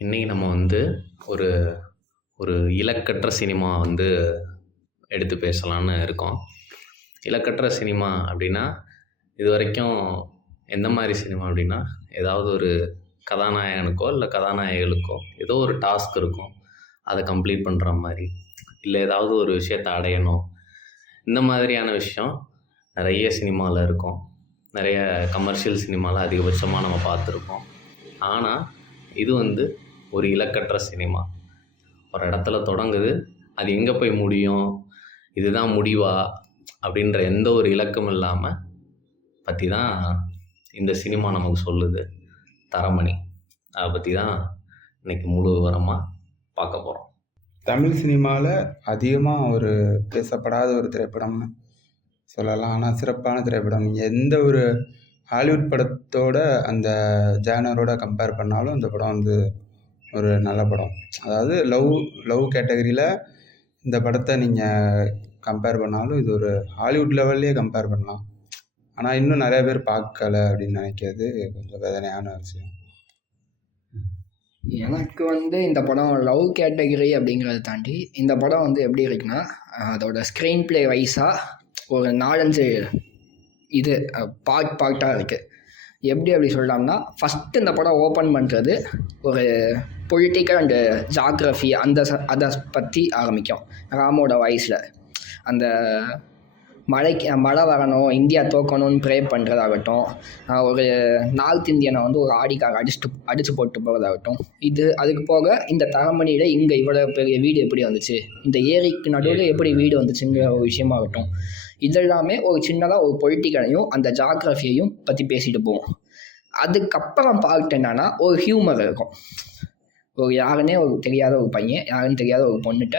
இன்றைக்கி நம்ம ஒரு ஒரு இலக்கற்ற சினிமா எடுத்து பேசலான்னு இருக்கோம். இலக்கற்ற சினிமா அப்படின்னா, இது வரைக்கும் எந்த மாதிரி சினிமா அப்படின்னா, ஏதாவது ஒரு கதாநாயகனுக்கோ இல்லை கதாநாயகிகளுக்கோ ஏதோ ஒரு டாஸ்க் இருக்கும். அதை கம்ப்ளீட் பண்ணுற மாதிரி, இல்லை ஏதாவது ஒரு விஷயத்தை அடையணும். இந்த மாதிரியான விஷயம் நிறைய சினிமாவில் இருக்கும். நிறைய கமர்ஷியல் சினிமாவில் அதிகபட்சமாக நம்ம பார்த்துருக்கோம். ஆனால் இது ஒரு இலக்கற்ற சினிமா. ஒரு இடத்துல தொடங்குது, அது எங்கே போய் முடியும், இதுதான் முடிவா அப்படின்ற எந்த ஒரு இலக்கும் இல்லாமல் பற்றி தான் இந்த சினிமா நமக்கு சொல்லுது. தரமணி அதை பற்றி தான் இன்றைக்கி முழு விவரமாக பார்க்க போகிறோம். தமிழ் சினிமாவில் அதிகமாக ஒரு பேசப்படாத ஒரு திரைப்படம்னு சொல்லலாம். ஆனால் சிறப்பான திரைப்படம். எந்த ஒரு ஹாலிவுட் படத்தோட அந்த ஜேனரோட கம்பேர் பண்ணாலும் இந்த படம் ஒரு நல்ல படம். அதாவது லவ் கேட்டகரியில் இந்த படத்தை நீங்கள் கம்பேர் பண்ணாலும் இது ஒரு ஹாலிவுட் லெவல்லையே கம்பேர் பண்ணலாம். ஆனால் இன்னும் நிறைய பேர் பார்க்கல அப்படின்னு நினைக்கிறது கொஞ்சம் வேதனையான விஷயம். எனக்கு இந்த படம் லவ் கேட்டகரி அப்படிங்கிறத தாண்டி இந்த படம் எப்படி இருக்குன்னா, அதோட ஸ்க்ரீன் பிளே வைஸாக ஒரு 4-5 இது பார்ட்டாக இருக்குது. அப்படி சொல்லலாம்னா, ஃபஸ்ட்டு இந்த படம் ஓப்பன் பண்ணுறது ஒரு பொலிட்டிக்கல் அண்டு ஜாக்ரஃபி அதை பற்றி ஆரம்பிக்கும். ராமோட வாய்ஸில் அந்த மழை வரணும், இந்தியா தோக்கணும்னு ப்ரே பண்ணுறதாகட்டும், ஒரு நார்த் இந்தியனை ஒரு ஆடிக்காக அடித்து போட்டு போகிறதாகட்டும். அதுக்கு போக இந்த தரமணியில் இங்கே இவ்வளோ பெரிய வீடு எப்படி வந்துச்சு, இந்த ஏரிக்கு நடுவில் எப்படி வீடு வந்துச்சுங்கிற ஒரு விஷயமாகட்டும். இதெல்லாமே ஒரு சின்னதாக ஒரு பொலிட்டிக்கலையும் அந்த ஜாக்ரஃபியையும் பற்றி பேசிட்டு போவோம். அதுக்கப்புறம் பார்த்து என்னன்னா, ஒரு ஹியூமர் இருக்கும். யாருன்னே தெரியாத ஒரு பையன், யாருன்னு தெரியாத ஒரு பொண்ணுகிட்ட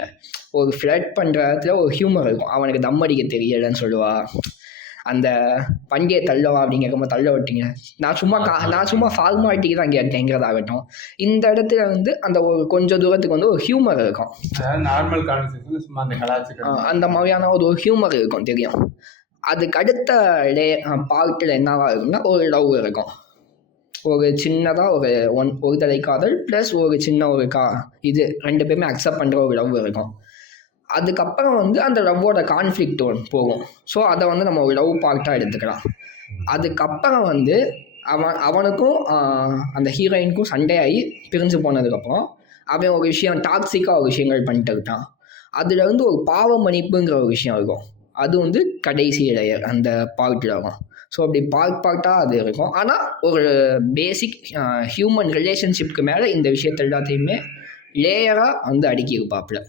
ஒரு ஃப்ளட் பண்ணுற இடத்துல ஒரு ஹியூமர் இருக்கும். அவனுக்கு தம் அடிக்க தெரியலைன்னு சொல்லுவா. அந்த பண்டிகை தள்ளவா அப்படிங்கிறப்ப தள்ள விட்டீங்க, நான் சும்மா ஃபார்மாலிட்டிக்கு தான் கேட்டேங்கிறதாகட்டும். இந்த இடத்துல அந்த ஒரு கொஞ்சம் தூரத்துக்கு ஒரு ஹியூமர் இருக்கும். அந்த மாதிரியான ஒரு ஹியூமர் இருக்கும், தெரியும். அதுக்கு அடுத்த பார்ட்டில் என்னவா இருக்குன்னா, ஒரு லவ் இருக்கும். ஒரு சின்னதாக ஒரு தடை காதல் ப்ளஸ் ஒரு சின்ன ஒரு இது ரெண்டு பேருமே அக்செப்ட் பண்ணுற ஒரு லவ் இருக்கும். அதுக்கப்புறம் அந்த லவ்வோட கான்ஃப்ளிக்ட் போகும். ஸோ அதை நம்ம ஒரு லவ் பார்ட்டாக எடுத்துக்கலாம். அதுக்கப்புறம் அவனுக்கும் அந்த ஹீரோயினுக்கும் சண்டையாகி பிரிஞ்சு போனதுக்கப்புறம் அவன் ஒரு விஷயம் டாக்ஸிக்காக ஒரு விஷயங்கள் பண்ணிட்டு இருக்கான். அதில் ஒரு பாவ மன்னிப்புங்கிற ஒரு விஷயம் இருக்கும். அது கடைசி லேயர் அந்த பார்ட்டில் இருக்கும். ஸோ அப்படி பார்ட்டாக அது இருக்கும். ஆனால் ஒரு பேசிக் ஹியூமன் ரிலேஷன்ஷிப்க்கு மேலே இந்த விஷயத்தை எல்லாத்தையுமே லேயராக அடுக்கி இருப்பாப்புல.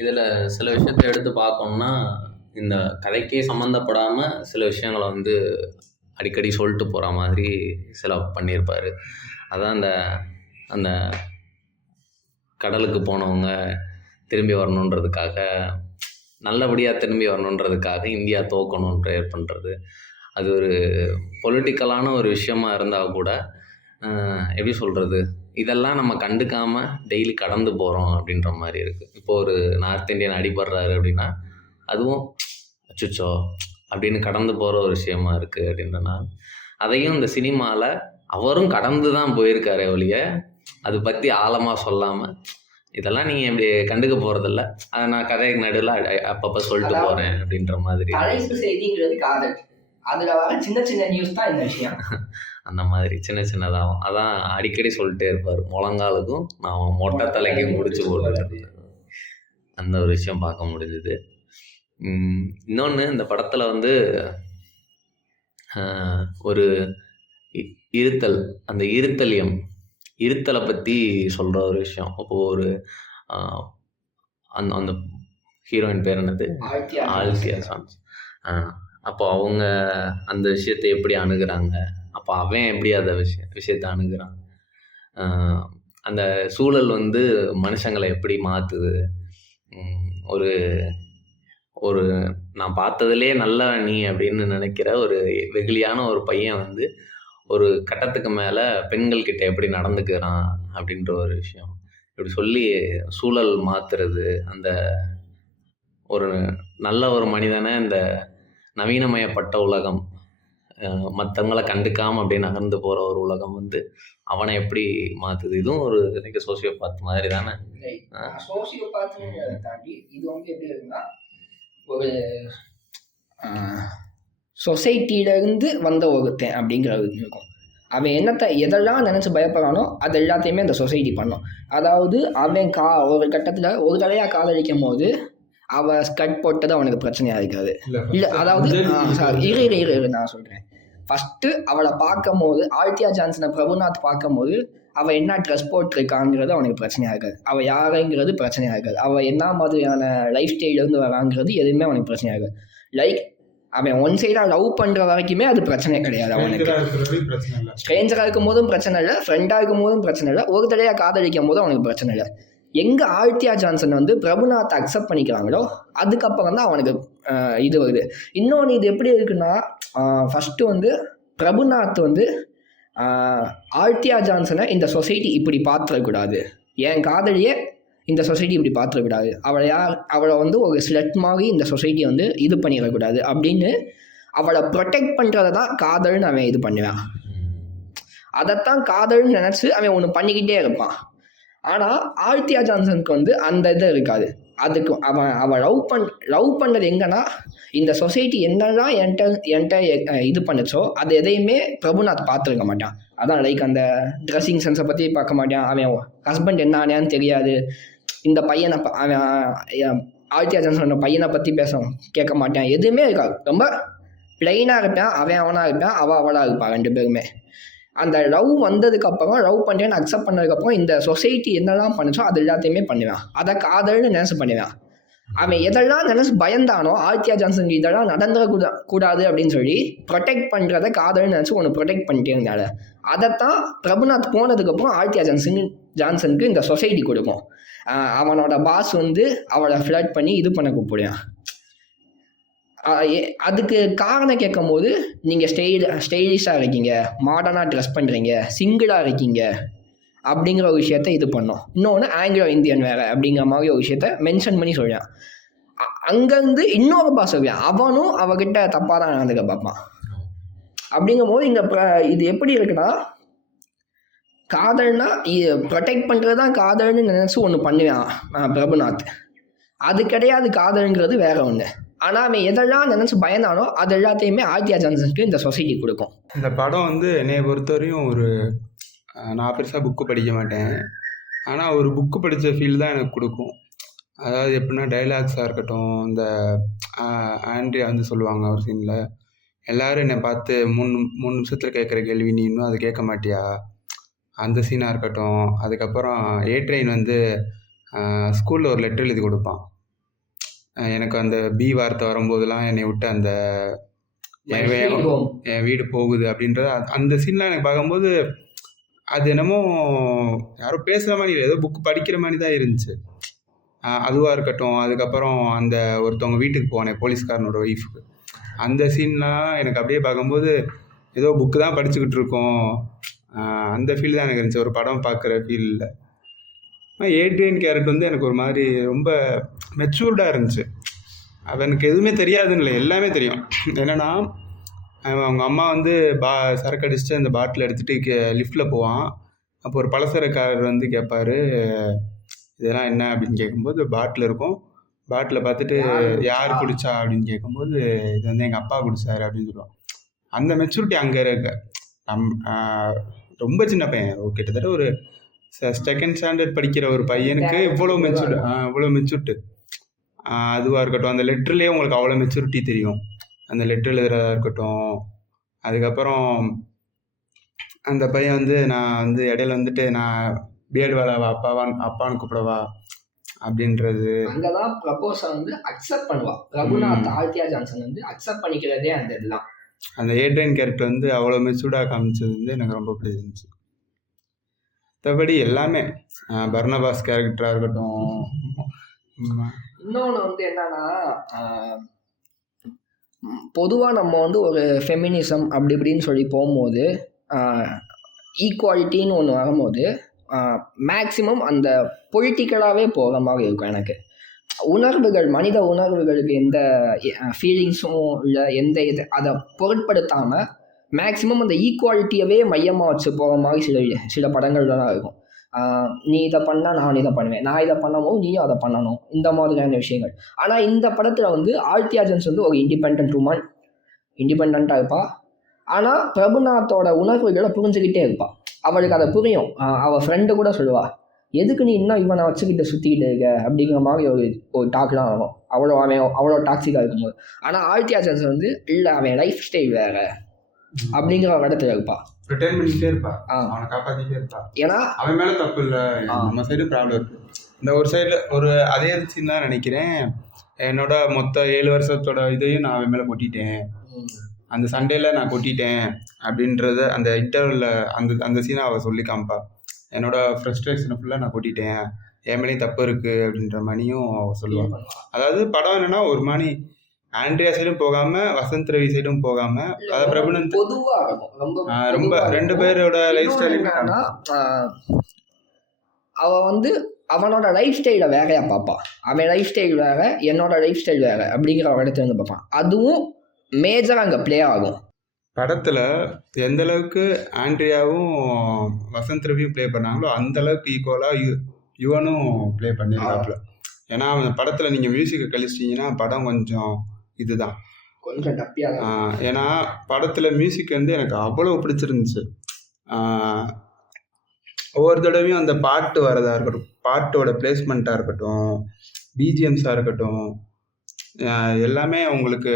இதில் சில விஷயத்தை எடுத்து பார்க்கணும்னா, இந்த கதைக்கே சம்மந்தப்படாமல் சில விஷயங்களை அடிக்கடி சொல்லிட்டு போகிற மாதிரி சில பண்ணியிருப்பார். அதான் அந்த கடலுக்கு போனவங்க திரும்பி வரணுன்றதுக்காக, நல்லபடியாக திரும்பி வரணுன்றதுக்காக இந்தியா தோக்கணும்னு ப்ரேயர் பண்ணுறது. அது ஒரு பொலிட்டிக்கலான ஒரு விஷயமா இருந்தால் கூட, எப்படி சொல்கிறது, இதெல்லாம் நம்ம கண்டுக்காமல் டெய்லி கடந்து போகிறோம் அப்படின்ற மாதிரி இருக்குது. இப்போது ஒரு நார்த் இந்தியன் அடிபடுறாரு அப்படின்னா, அதுவும் அச்சுச்சோ அப்படின்னு கடந்து போகிற ஒரு விஷயமா இருக்குது. அப்படின்றனால அதையும் இந்த சினிமாவில் அவரும் கடந்து தான் போயிருக்காரே ஒழிய அதை பற்றி ஆழமாக சொல்லாமல், இதெல்லாம் நீங்கள் இப்படி கண்டுக்க போகிறதில்ல, அதை நான் கதைக்கு நடுவில் அப்பப்போ சொல்லிட்டு போகிறேன் அப்படின்ற மாதிரி. செய்திங்கிறது காதல், அதில் வர சின்ன சின்ன நியூஸ் தான் இந்த விஷயம். அந்த மாதிரி சின்ன சின்னதாகும். அதான் அடிக்கடி சொல்லிட்டே இருப்பார், முழங்காலுக்கும் நான் மொட்டை தலைக்கு முடிச்சு போட்டு அந்த ஒரு விஷயம் பார்க்க முடிஞ்சுது. இன்னொன்று, இந்த படத்தில் ஒரு இருத்தல், அந்த இருத்தலை பற்றி சொல்கிற ஒரு விஷயம். அப்போது அந்த ஹீரோயின் பேர் என்னது, ஆல்தியா சான்ஸ். அப்போ அவங்க அந்த விஷயத்தை எப்படி அணுகுறாங்க, அப்போ அவன் எப்படி அந்த விஷயத்தை அணுகுறான், அந்த சூழல் மனுஷங்களை எப்படி மாற்றுது. ஒரு நான் பார்த்ததுலேயே நல்ல நீ அப்படின்னு நினைக்கிற ஒரு வெகுளியான ஒரு பையன் ஒரு கட்டத்துக்கு மேலே பெண்கள்கிட்ட எப்படி நடந்துக்கிறான் அப்படின்ற ஒரு விஷயம் இப்படி சொல்லி சூழல் மாற்றுறது. அந்த ஒரு நல்ல ஒரு மனிதனை இந்த நவீனமயப்பட்ட உலகம் மற்றவங்கள கண்டுக்காமல் அப்படியே நகர்ந்து போகிற ஒரு உலகம் வந்து அவனை எப்படி மாற்றுது. இதுவும் ஒரு எனக்கு சோசியோபாத் மாதிரி தானே. சோசியோபாத்ங்கிறத தாண்டி இது வந்து எப்படி இருக்குன்னா ஒரு சொசைட்டியிலேருந்து வந்த ஒருத்தன் அப்படிங்கிறது இருக்கும். அவன் எதெல்லாம் நினச்சி பயப்படுறானோ அது எல்லாத்தையுமே அந்த சொசைட்டி பண்ணும். அதாவது அவன் ஒரு கட்டத்தில் ஒரு தலையாக காதலிக்கும் போது அவள் ஸ்கட் போட்டது அவனுக்கு பிரச்சனையாக இருக்காது. இல்லை அதாவது இரு நான் சொல்கிறேன். ஃபஸ்ட்டு அவளை பார்க்கும் போது ஆல்தியா ஜான்சனை பிரபுநாத் பார்க்கும் போது அவள் என்ன ட்ரெஸ் போட்டிருக்காங்கிறது அவனுக்கு பிரச்சனையாக இருக்காது. அவள் யாருங்கிறது பிரச்சனையாக இருக்காது. அவள் என்ன மாதிரியான லைஃப் ஸ்டைலேருந்து வராங்கிறது எதுவுமே அவனுக்கு பிரச்சனையாக இருக்காது. லைக் அவன் ஒன் சைடாக லவ் பண்ணுற வரைக்குமே அது பிரச்சனை கிடையாது. அவனுக்கு ஸ்ட்ரேஞ்சராக இருக்கும் போதும் பிரச்சனை இல்லை, ஃப்ரெண்டாக இருக்கும் போதும் பிரச்சனை இல்லை, ஒரு தடையாக காதலிக்கும் போதும் அவனுக்கு பிரச்சனை இல்லை. எங்கே ஆல்தியா ஜான்சன் வந்து பிரபுநாத்தை அக்செப்ட் பண்ணிக்கிறாங்களோ அதுக்கப்புறம் தான் அவனுக்கு இது வருது. இன்னொன்று இது எப்படி இருக்குன்னா, ஃபஸ்ட்டு வந்து பிரபுநாத் வந்து ஆல்தியா ஜான்சனை இந்த சொசைட்டி இப்படி பார்த்துடக்கூடாது, என் காதலியே இந்த சொசைட்டி இப்படி பார்த்துடக்கூடாது, அவளை வந்து ஒரு ஸ்லட் மாதிரி இந்த சொசைட்டியை வந்து இது பண்ணிடக்கூடாது அப்படின்னு அவளை ப்ரொடெக்ட் பண்ணுறதை தான் காதல்னு அவன் இது பண்ணுவான். அதைத்தான் காதல்னு நினச்சி அவன் ஒன்று பண்ணிக்கிட்டே இருப்பான். ஆனால் ஆல்தியா ஜான்சனுக்கு வந்து அந்த இது இருக்காது. அதுக்கு அவள் லவ் பண்ணது எங்கன்னா இந்த சொசைட்டி என்னெல்லாம் என்கிட்ட இது பண்ணுச்சோ அது எதையுமே பிரபுநாத் பார்த்துருக்க மாட்டான். அதான் லைக் அந்த ட்ரெஸ்ஸிங் சென்ஸை பற்றி பார்க்க மாட்டான். அவன் ஹஸ்பண்ட் என்ன ஆனான்னு தெரியாது. இந்த பையனை அவன் ஆல்தியா ஜான்சனோட பையனை பற்றி கேட்க மாட்டான். எதுவுமே இருக்காது. ரொம்ப பிளைனாக இருப்பான். அவனாக இருப்பான், அவளாக இருப்பாள். ரெண்டு பேருமே அந்த லவ் வந்ததுக்கப்புறம், லவ் பண்ணுறேன்னு அக்செப்ட் பண்ணதுக்கப்புறம் இந்த சொசைட்டி என்னெல்லாம் பண்ணுச்சோ அது எல்லாத்தையுமே பண்ணுவான். அதை காதல்னு நினச்சி பண்ணுவான். அவன் எதெல்லாம் நினச்சி பயந்தானோ ஆல்தியா ஜான்சனுக்கு இதெல்லாம் நடந்துடக்கூடாது அப்படின்னு சொல்லி ப்ரொடெக்ட் பண்ணுறதை காதல்னு நினச்சி ஒன்று ப்ரொடெக்ட் பண்ணிட்டே இருந்தால அதைத்தான் பிரபுநாத் போனதுக்கப்புறம் ஆல்தியா ஜான்சனுக்கு இந்த சொசைட்டி கொடுக்கும். அவனோட பாஸ் வந்து அவளை ஃப்ளட் பண்ணி இது பண்ண கூப்பிடுவான். அதுக்கு காரணம் கேட்கும் போது நீங்கள் ஸ்டைலிஷாக இருக்கீங்க, மாடர்னாக ட்ரெஸ் பண்ணுறீங்க, சிங்கிளாக இருக்கீங்க அப்படிங்கிற ஒரு விஷயத்த இது பண்ணோம். இன்னொன்று ஆங்கிலோ இந்தியன் வேறு அப்படிங்கிற மாதிரி ஒரு விஷயத்த மென்ஷன் பண்ணி சொல்லுவான். அங்கேருந்து இன்னொரு பாஸ் சொல்லுவான், அவனும் அவகிட்ட தப்பாக தான் நடந்துக்க பார்ப்பான். அப்படிங்கும் போது இங்கே இது எப்படி இருக்குன்னா, காதல்னா ப்ரொடெக்ட் பண்ணுறது தான் காதல்னு நினச்சி ஒன்று பண்ணுவான் பிரபுநாத். அது கிடையாது, காதல்ங்கிறது வேற ஒன்று. ஆனால் அவன் எதெல்லாம் நினச்சி பயந்தானோ அது எல்லாத்தையுமே ஆல்தியா ஜான்சனுக்கு இந்த சொசைட்டி கொடுக்கும். இந்த படம் வந்து என்னைய பொறுத்தவரையும் நான் பெருசாக புக்கு படிக்க மாட்டேன், ஆனால் ஒரு புக்கு படித்த ஃபீல் தான் எனக்கு கொடுக்கும். அதாவது எப்படின்னா டைலாக்ஸாக இருக்கட்டும், இந்த ஆண்ட்ரியா வந்து சொல்லுவாங்க ஒரு சீனில், எல்லோரும் என்னை பார்த்து 3 நிமிஷத்தில் கேட்குற கேள்வி நீ இன்னும் அதை கேட்க மாட்டியா, அந்த சீனாக இருக்கட்டும். அதுக்கப்புறம் ட்ரெயின் வந்து ஸ்கூலில் ஒரு லெட்டர் எழுதி கொடுப்பான். எனக்கு அந்த பி வார்த்தை வரும்போதெல்லாம் என்னை விட்டு அந்த என் வீடு போகுது அப்படின்றது அந்த சீன்லாம் எனக்கு பார்க்கும்போது அது என்னமோ யாரோ பேசுகிற மாதிரி இல்லை, ஏதோ புக்கு படிக்கிற மாதிரி தான் இருந்துச்சு. அதுவாக இருக்கட்டும். அதுக்கப்புறம் அந்த ஒருத்தவங்க வீட்டுக்கு போனேன், போலீஸ்காரனோட ஒய்ஃபுக்கு, அந்த சீன்லாம் எனக்கு அப்படியே பார்க்கும்போது ஏதோ புக்கு தான் படிச்சுக்கிட்டு இருக்கோம், அந்த ஃபீல் தான் எனக்கு இருந்துச்சு, ஒரு படம் பார்க்குற ஃபீல் இல்லை. ஏட்ரியன் கேரக்டர் வந்து எனக்கு ஒரு மாதிரி ரொம்ப மெச்சூர்டாக இருந்துச்சு. அவனுக்கு எதுவுமே தெரியாதுன்னு இல்லை, எல்லாமே தெரியும். என்னென்னா அவங்க அம்மா வந்து சரக்கு அடிச்சுட்டு அந்த பாட்டில் எடுத்துகிட்டு லிஃப்ட்டில் போவான். அப்போ ஒரு பலசரக்காரர் வந்து கேட்பார், இதெல்லாம் என்ன அப்படின்னு கேட்கும்போது பாட்டில் இருக்கும். பாட்டில் பார்த்துட்டு யார் குடிச்சா அப்படின்னு கேட்கும்போது இது வந்து எங்கள் அப்பா குடிச்சாரு அப்படின்னு சொல்லுவான். அந்த மெச்சூரிட்டி அங்கே இருக்க. ரொம்ப சின்ன பையன், கிட்டத்தட்ட ஒரு செகண்ட் ஸ்டாண்டர்ட் படிக்கிற ஒரு பையனுக்கு இவ்வளோ மெச்சூர்ட்டு. அதுவாக இருக்கட்டும், அந்த லெட்டர்லேயே உங்களுக்கு அவ்வளோ மெச்சூரிட்டி தெரியும், அந்த லெட்டர் எழுதுறதா இருக்கட்டும். அதுக்கப்புறம் அந்த பையன் வந்து நான் வந்து இடையில வந்துட்டு நான் பிஎட் வேலாவா அப்பான்னு கூப்பிடவா அப்படின்றது. அங்கதான் ப்ரப்போஸை வந்து அக்செப்ட் பண்ணுவா பிரபுநாத். ஆல்தியா ஜான்சன் வந்து அக்செப்ட் பண்ணிக்கிறதே அந்த இதெல்லாம். அந்த ஏட்ரியன் கேரக்டர் வந்து அவ்வளோ மெச்சூர்டாக காமிச்சது வந்து எனக்கு ரொம்ப பிடிச்சிருந்துச்சு. மற்றபடி எல்லாமே பர்னபாஸ் கேரக்டராக இருக்கட்டும். இன்னொன்று வந்து என்னன்னா, பொதுவாக நம்ம வந்து ஒரு ஃபெமினிசம் அப்படி இப்படின்னு சொல்லி போகும்போது ஈக்குவாலிட்டின்னு ஒன்று வரும்போது மேக்சிமம் அந்த பொலிட்டிக்கலாகவே போகிற மாதிரி இருக்கும். எனக்கு உணர்வுகள், மனித உணர்வுகளுக்கு எந்த ஃபீலிங்ஸும் இல்லை, எந்த இது அதை பொருட்படுத்தாமல் மேக்ஸிமம் அந்த ஈக்குவாலிட்டியவே மையமாக வச்சு போகிற மாதிரி சில படங்கள்லாம் இருக்கும். நீ இதை பண்ணால் நான் இதை பண்ணுவேன், நான் இதை பண்ணும்போது நீயும் அதை பண்ணணும், இந்த மாதிரியான விஷயங்கள். ஆனால் இந்த படத்தில் வந்து ஆர்த்தி அர்ஜுன்ஸ் வந்து ஒரு இண்டிபெண்ட் உமன், இண்டிபெண்ட்டாக இருப்பாள். ஆனால் பிரபுநாத்தோட உணர்வுகளை புரிஞ்சுக்கிட்டே இருப்பாள். அவளுக்கு அதை புரியும். அவள் ஃப்ரெண்டு கூட சொல்லுவாள், எதுக்கு நீ இன்னும் இவனை வச்சுக்கிட்டு சுற்றிக்கிட்டு இருக்க அப்படிங்கிற மாதிரி ஒரு டாக்லாம் ஆகும் அவ்வளோ டாக்ஸிக்காக இருக்கும்போது. ஆனால் ஆர்த்தி அர்ஜுன்ஸ் வந்து இல்லை, அவன் லைஃப் ஸ்டைல் வேறு அப்படிங்கிற ஒரு இடத்துல இருப்பாள். ரிட்டர்ன் பண்ணிக்கிட்டே இருப்பா, அவனை காப்பாற்றிட்டே இருப்பா. ஏன்னா அவன் மேலே தப்பு இல்லை, நம்ம சைடு ப்ராப்ளம் இருக்குது. இந்த ஒரு சைடில் ஒரு அதே சீன் தான் நினைக்கிறேன். என்னோட மொத்த 7 வருஷத்தோட இதையும் நான் அவன் மேலே கொட்டிட்டேன், அந்த சண்டேல நான் கொட்டிட்டேன் அப்படின்றத அந்த இன்டர்வலில் அந்த சீனை அவள் சொல்லி காமிப்பா. என்னோட ஃப்ரஸ்ட்ரேஷனை ஃபுல்லாக நான் கொட்டிட்டேன், என் மேலேயும் தப்பு இருக்குது அப்படின்ற மாதிரியும் அவள் சொல்லுவாள். அதாவது படம் என்னென்னா ஒரு மாதிரி ஆண்ட்ரியா சைடும் போகாமல் வசந்த் ரவி சைடும் போகாமல், அதாவது பிரபுநந்த் பொதுவாக ரொம்ப 2 பேரோட லைஃப் ஸ்டைலும் அவள் வந்து அவனோட லைஃப் ஸ்டைலை வேறையா பார்ப்பான். அவன் லைஃப் ஸ்டைல் வேற, என்னோட லைஃப் ஸ்டைல் வேற அப்படிங்கிற ஒரு இடத்துல வந்து பார்ப்பான். அதுவும் மேஜராக அங்கே ப்ளே ஆகும் படத்தில். எந்த அளவுக்கு ஆண்ட்ரியாவும் வசந்த் ரவியும் ப்ளே பண்ணாங்களோ அந்த அளவுக்கு ஈக்குவலாக யுவனும் ப்ளே பண்ணியிருக்காப்புல. ஏன்னா அவன் படத்தில் நீங்கள் மியூசிக்கை கழிச்சிட்டிங்கன்னா படம் கொஞ்சம் இதுதான், கொஞ்சம் டப்பியாக. ஏன்னா படத்தில் மியூசிக் வந்து எனக்கு அவ்வளோ பிடிச்சிருந்துச்சு. ஒவ்வொரு தடவையும் அந்த பாட்டு வரதா இருக்கட்டும், பாட்டோட பிளேஸ்மெண்ட்டாக இருக்கட்டும், பிஜிஎம்ஸாக இருக்கட்டும், எல்லாமே அவங்களுக்கு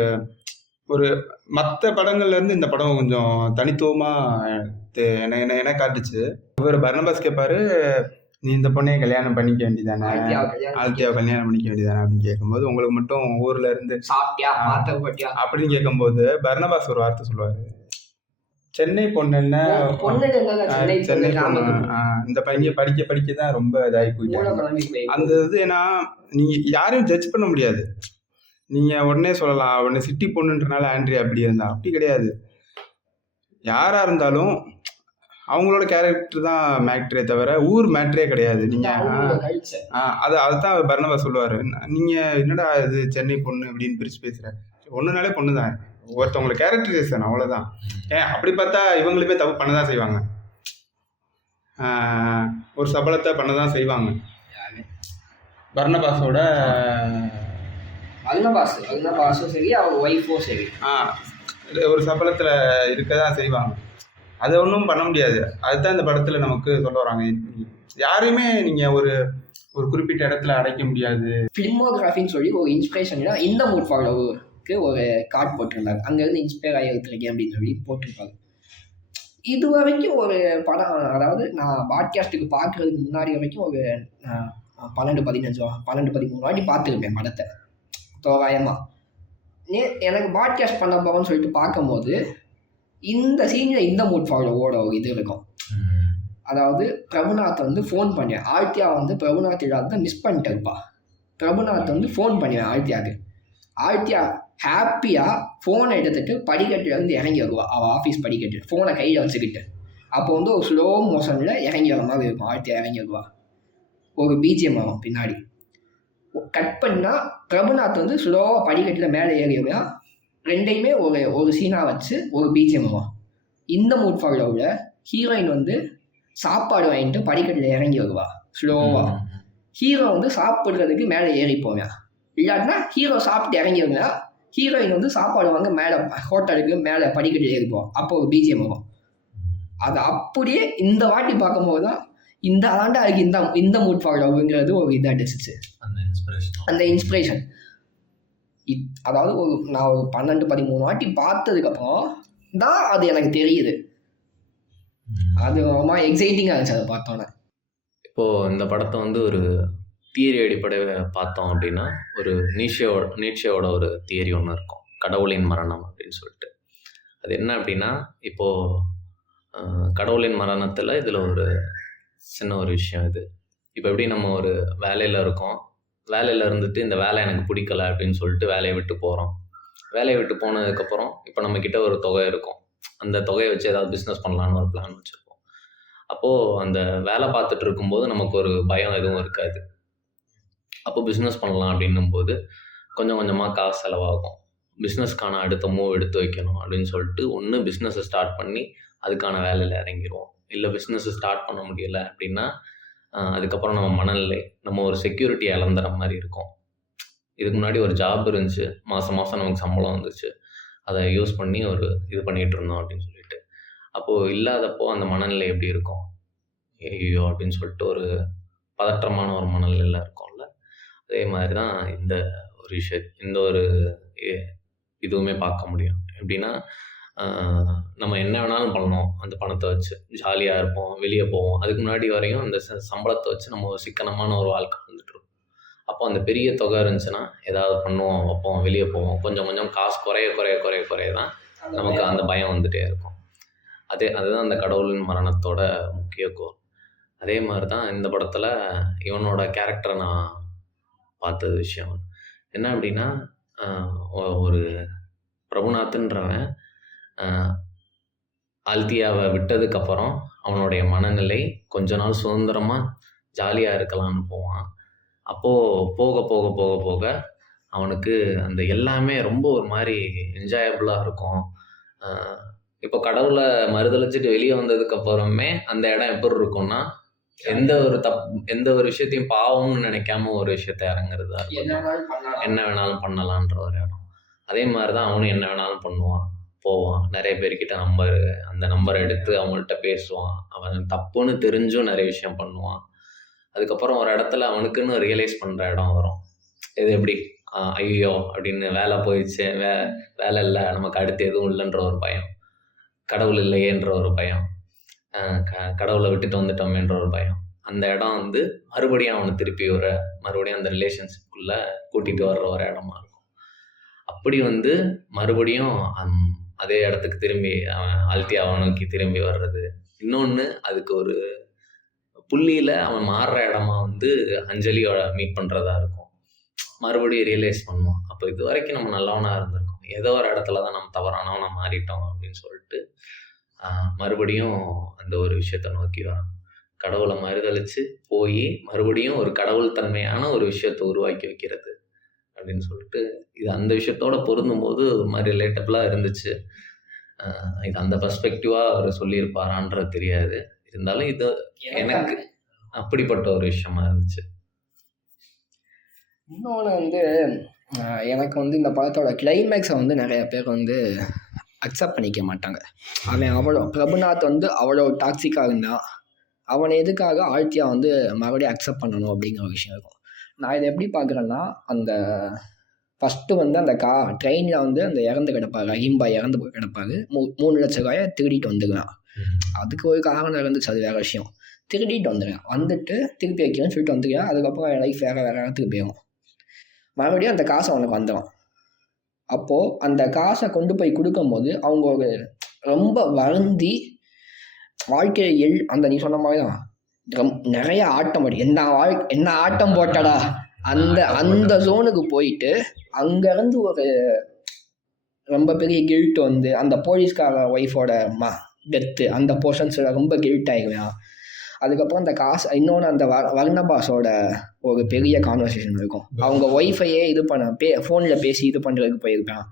ஒரு மற்ற படங்கள்லேருந்து இந்த படம் கொஞ்சம் தனித்துவமாக என்ன காட்டுச்சு. இவர் பர்னபாஸ் கேட்பாரு, நீ இந்த பொண்ணையை கல்யாணம் பண்ணிக்க வேண்டியதானே, ஆழ்த்தியாவை கல்யாணம் பண்ணிக்க வேண்டியதானே அப்படின்னு கேட்கும்போது, உங்களுக்கு மட்டும் ஊரில் இருந்து அப்படின்னு கேட்கும்போது பர்னபாஸ் ஒரு வார்த்தை சொல்லுவார், சென்னை பொண்ணுன்னா சென்னை பொண்ணு, இந்த பையன் படிக்க தான் ரொம்ப இதாகி போயிட்டாங்க அந்த இது. ஏன்னா நீங்கள் யாரையும் ஜட்ஜ் பண்ண முடியாது, நீங்கள் உடனே சொல்லலாம் உடனே சிட்டி பொண்ணுன்றனால ஆண்ட்ரியா அப்படி இருந்தா, அப்படி கிடையாது. யாராக இருந்தாலும் அவங்களோட கேரக்டர் தான் மேட்ரே தவிர ஊர் மேட்ரே கிடையாது. நீங்கள் அதுதான் பர்னபாஸ் சொல்லுவார், நீங்கள் என்னடா இது சென்னை பொண்ணு அப்படின்னு பிரித்து பேசுகிற, ஒன்றுனாலே பொண்ணு தான், ஒருத்தவங்களோட கேரக்டரைசேஷன் அவ்வளோதான். அப்படி பார்த்தா இவங்களுமே தப்பு பண்ண தான் செய்வாங்க, ஒரு சபலத்தை பண்ண தான் செய்வாங்க. பர்னபாஸோட அல்னபாஸும் சரி, அவங்க ஒய்ஃபும் சரி ஒரு சபலத்தில் இருக்க தான் செய்வாங்க. அதை ஒன்றும் பண்ண முடியாது. அதுதான் இந்த படத்தில் நமக்கு சொல்ல வராங்க, யாரையுமே நீங்கள் ஒரு குறிப்பிட்ட இடத்துல அடைக்க முடியாது. ஃபிலிமோகிராஃபின்னு சொல்லி ஒரு இன்ஸ்பிரேஷன்னா இந்த மூட் ஃபாலோவுக்கு ஒரு கார்டு போட்டிருந்தாங்க, அங்கேருந்து இன்ஸ்பயர் ஆகிருக்கீங்க அப்படின்னு சொல்லி போட்டிருப்பாங்க. இது வரைக்கும் ஒரு படம், அதாவது நான் பாட்காஸ்ட்டுக்கு பார்க்குறதுக்கு முன்னாடி வரைக்கும் ஒரு 12-13 வாட்டி பார்த்துருப்பேன் படத்தை தோராயமாக. எனக்கு பாட்காஸ்ட் பண்ண போகிறோன்னு சொல்லிட்டு பார்க்கும்போது இந்த சீனில் இந்த மூட் ஃபாலோவோட ஒரு இது இருக்கும். அதாவது பிரபுநாத் வந்து ஃபோன் பண்ணுவேன், ஆழ்த்தியா வந்து பிரபுநாத் இல்லாத மிஸ் பண்ணிட்டு இருப்பா. பிரபுநாத் வந்து ஃபோன் பண்ணுவேன் ஆழ்த்தியாவுக்கு, ஆழ்த்தியா ஹாப்பியாக ஃபோனை எடுத்துகிட்டு படிக்கட்டுலேருந்து இறங்கி வருவா. அவள் ஆஃபீஸ் படிக்கட்டு ஃபோனை கையில் வச்சுக்கிட்டு. அப்போ வந்து ஒரு ஸ்லோ மோஷனில் இறங்கி வர மாதிரி இருக்கும். ஆழ்த்தியா இறங்கி வருவா, ஒரு பிஜிஎம் வரும் பின்னாடி. கட் பண்ணால் பிரபுநாத் வந்து ஸ்லோவாக படிக்கட்டில் மேலே ஏறிடுவா. ரெண்டையுமே ஒரு சீனாக வச்சு ஒரு பிஜிஎம் வரும். இந்த மூட் ஃபாலோவில் ஹீரோயின் வந்து சாப்பாடு வாங்கிட்டு படிக்கட்டில் இறங்கி வருவா ஸ்லோவாக. ஹீரோ வந்து சாப்பிட்றதுக்கு மேலே ஏறி போவேன், இல்லாட்டினா ஹீரோ சாப்பிட்டு இறங்கி வருங்க, ஹீரோயின் வந்து சாப்பாடு வாங்க மேலே ஹோட்டலுக்கு மேலே படிக்கட்டில் ஏறிப்போம். அப்போ ஒரு பிஜிஎம் வரும். அது அப்படியே இந்த வாட்டி பார்க்கும்போது தான் இந்த ஆண்டா அதுக்கு இந்த மூட் ஃபாலோவுங்கிறது ஒரு இதாக அடிச்சிச்சு, அந்த இன்ஸ்பிரேஷன். அதாவது நான் ஒரு 12-13 வாட்டி பார்த்ததுக்கப்புறம் தான் அது எனக்கு தெரியுது. அது ரொம்ப எக்ஸைட்டிங்காக இருந்துச்சு அதை பார்த்தோன்னே. இப்போது இந்த படத்தை வந்து ஒரு தியரி அடிப்படையை பார்த்தோம் அப்படின்னா, ஒரு நீட்சேயோட ஒரு தியரி ஒன்று இருக்கும், கடவுளின் மரணம் அப்படின்னு சொல்லிட்டு. அது என்ன அப்படின்னா, இப்போது கடவுளின் மரணத்தில் இதில் ஒரு சின்ன ஒரு விஷயம் இது. இப்போ எப்படி நம்ம ஒரு வேலையில் இருக்கோம், வேலையில் இருந்துட்டு இந்த வேலை எனக்கு பிடிக்கல அப்படின்னு சொல்லிட்டு வேலையை விட்டு போகிறோம். வேலையை விட்டு போனதுக்கப்புறம் இப்போ நம்மக்கிட்ட ஒரு தொகை இருக்கும், அந்த தொகையை வச்சு ஏதாவது பிஸ்னஸ் பண்ணலான்னு ஒரு பிளான் வச்சுருப்போம். அப்போது அந்த வேலை பார்த்துட்டு இருக்கும்போது நமக்கு ஒரு பயம் எதுவும் இருக்காது. அப்போ பிஸ்னஸ் பண்ணலாம் அப்படின்னும்போது கொஞ்சம் கொஞ்சமாக காசு செலவாகும். பிஸ்னஸ்க்கான அடுத்த மூவ் எடுத்து வைக்கணும் அப்படின்னு சொல்லிட்டு ஒன்று பிஸ்னஸை ஸ்டார்ட் பண்ணி அதுக்கான வேலையில் இறங்கிடுவோம். இல்லை பிஸ்னஸை ஸ்டார்ட் பண்ண முடியலை அப்படின்னா அதுக்கப்புறம் நம்ம மனநிலை நம்ம ஒரு செக்யூரிட்டி இழந்துற மாதிரி இருக்கும். இதுக்கு முன்னாடி ஒரு ஜாப் இருந்துச்சு, மாதம் மாதம் நமக்கு சம்பளம் வந்துச்சு, அதை யூஸ் பண்ணி ஒரு இது பண்ணிகிட்டு இருந்தோம் அப்படின்னு சொல்லிட்டு. அப்போது இல்லாதப்போ அந்த மனநிலை எப்படி இருக்கும்? ஐயோ அப்படின்னு சொல்லிட்டு ஒரு பதற்றமான ஒரு மனநிலையில் இருக்கும்ல. அதே மாதிரி தான் இந்த ஒரு இதுவுமே பார்க்க முடியும். எப்படின்னா நம்ம என்ன வேணாலும் பண்ணோம் அந்த பணத்தை வச்சு, ஜாலியாக இருப்போம், வெளியே போவோம். அதுக்கு முன்னாடி வரையும் அந்த சம்பளத்தை வச்சு நம்ம ஒரு சிக்கனமான ஒரு வாழ்க்கை வந்துட்டுருப்போம். அப்போ அந்த பெரிய தொகை இருந்துச்சுன்னா ஏதாவது பண்ணுவோம், வைப்போம், வெளியே போவோம். கொஞ்சம் கொஞ்சம் காசு குறைய தான் நமக்கு அந்த பயம் வந்துகிட்டே இருக்கும். அதுதான் அந்த கடவுளின் மரணத்தோட முக்கிய கோர். அதே மாதிரி தான் இந்த படத்தில் இவனோட கேரக்டரை நான் பார்த்த விஷயம் என்ன அப்படின்னா, ஒரு பிரபுநாத்ன்றவன் ஆல்தியாவை விட்டதுக்கப்புறம் அவனுடைய மனநிலை கொஞ்ச நாள் சுதந்திரமாக ஜாலியாக இருக்கலாம்னு போவான். அப்போது போக போக போக போக அவனுக்கு அந்த எல்லாமே ரொம்ப ஒரு மாதிரி என்ஜாயபுளாக இருக்கும். இப்போ கடவுளை மறுதளிச்சுட்டு வெளியே வந்ததுக்கப்புறமே அந்த இடம் எப்படி இருக்கும்னா, எந்த ஒரு விஷயத்தையும் பாவம்னு நினைக்காம ஒரு விஷயத்த இறங்குறதா என்ன வேணாலும் பண்ணலான்ற ஒரு இடம். அதே மாதிரி தான் அவனும் என்ன வேணாலும் பண்ணுவான், போவான், நிறைய பேர்கிட்ட அந்த நம்பரை எடுத்து அவங்கள்ட்ட பேசுவான். அவன் தப்புன்னு தெரிஞ்சும் நிறைய விஷயம் பண்ணுவான். அதுக்கப்புறம் ஒரு இடத்துல அவனுக்குன்னு ரியலைஸ் பண்ணுற இடம் வரும். இது எப்படி ஐயோ அப்படின்னு வேலை போயிடுச்சு, வேலை இல்லை, நமக்கு அடுத்து எதுவும் இல்லைன்ற ஒரு பயம், கடவுள் இல்லையேன்ற ஒரு பயம், கடவுளை விட்டுட்டு வந்துட்டோமேன்ற ஒரு பயம். அந்த இடம் வந்து மறுபடியும் அவனை மறுபடியும் அந்த ரிலேஷன்ஷிப்புக்குள்ளே கூட்டிகிட்டு வர்ற ஒரு இடமா இருக்கும். அப்படி வந்து மறுபடியும் அதே இடத்துக்கு திரும்பி அவன் ஆல்தியாவை நோக்கி திரும்பி வர்றது. இன்னொன்று, அதுக்கு ஒரு புள்ளியில் அவன் மாறுற இடமா வந்து அஞ்சலியோட மீட் பண்ணுறதா இருக்கும். மறுபடியும் ரியலைஸ் பண்ணுவான், அப்போ இது வரைக்கும் நம்ம நல்லவனாக இருந்திருக்கோம், ஏதோ ஒரு இடத்துல தான் நம்ம தவறானவனாக மாறிட்டோம் அப்படின்னு சொல்லிட்டு மறுபடியும் அந்த ஒரு விஷயத்தை நோக்கி வரான். கடவுளை மறுதளித்து போய் மறுபடியும் ஒரு கடவுள் தன்மையான ஒரு விஷயத்தை உருவாக்கி வைக்கிறது அப்படின்னு சொல்லிட்டு, இது அந்த விஷயத்தோட பொருந்தும் போது ஒரு மாதிரி ரிலேட்டபிளாக இருந்துச்சு. இது அந்த பெர்ஸ்பெக்டிவாக அவர் சொல்லியிருப்பாரான்றது தெரியாது. இருந்தாலும் இது எனக்கு அப்படிப்பட்ட ஒரு விஷயமா இருந்துச்சு. இன்னொன்று வந்து எனக்கு வந்து இந்த படத்தோட கிளைமேக்ஸை வந்து நிறைய பேர் வந்து அக்செப்ட் பண்ணிக்க மாட்டாங்க. அவன் பிரபுநாத் வந்து அவ்வளோ டாக்ஸிக்காக இருந்தான், அவனை எதுக்காக ஆல்தியா வந்து மறுபடியும் அக்செப்ட் பண்ணணும் அப்படிங்கிற ஒரு விஷயம் இருக்கும். நான் இதை எப்படி பார்க்குறேன்னா, அந்த ஃபஸ்ட்டு வந்து அந்த ட்ரெயினில் வந்து அந்த இறந்து கிடப்பாரு, ரஹீம்பாய் இறந்து கிடப்பாரு, 3 லட்சம் ரூபாயை திருடிட்டு வந்துடுறான். அதுக்கு ஒரு காரணம் இருந்துச்சு, அது வேறு விஷயம். திருடிட்டு வந்துடுறான், வந்துட்டு திருப்பி வைக்கிறேன்னு சொல்லிட்டு வந்துடுறான். அதுக்கப்புறம் என் லைஃப் வேறு இடத்துக்கு போயிடும். மறுபடியும் அந்த காசை அவனுக்கு வந்துடும். அப்போது அந்த காசை கொண்டு போய் கொடுக்கும்போது அவங்க ஒரு ரொம்ப வருந்தி வாழ்க்கையில் அந்த நீ சொன்ன மாதிரி தான் நிறைய ஆட்டம் படி என்ன ஆட்டம் போட்டடா அந்த ஜோனுக்கு போயிட்டு அங்கேருந்து ஒரு ரொம்ப பெரிய கில்ட் வந்து அந்த போலீஸ்கார ஒய்ஃபோட டெத்து அந்த போர்ஷன்ஸில் ரொம்ப கில்ட் ஆகிடுவான். அதுக்கப்புறம் அந்த காசு இன்னொன்று அந்த வர்ணபாஸோட ஒரு பெரிய கான்வர்சேஷன் இருக்கும். அவங்க ஒய்ஃபையே இது பண்ண ஃபோனில் பேசி இது பண்ணுறதுக்கு போயிருக்கான்.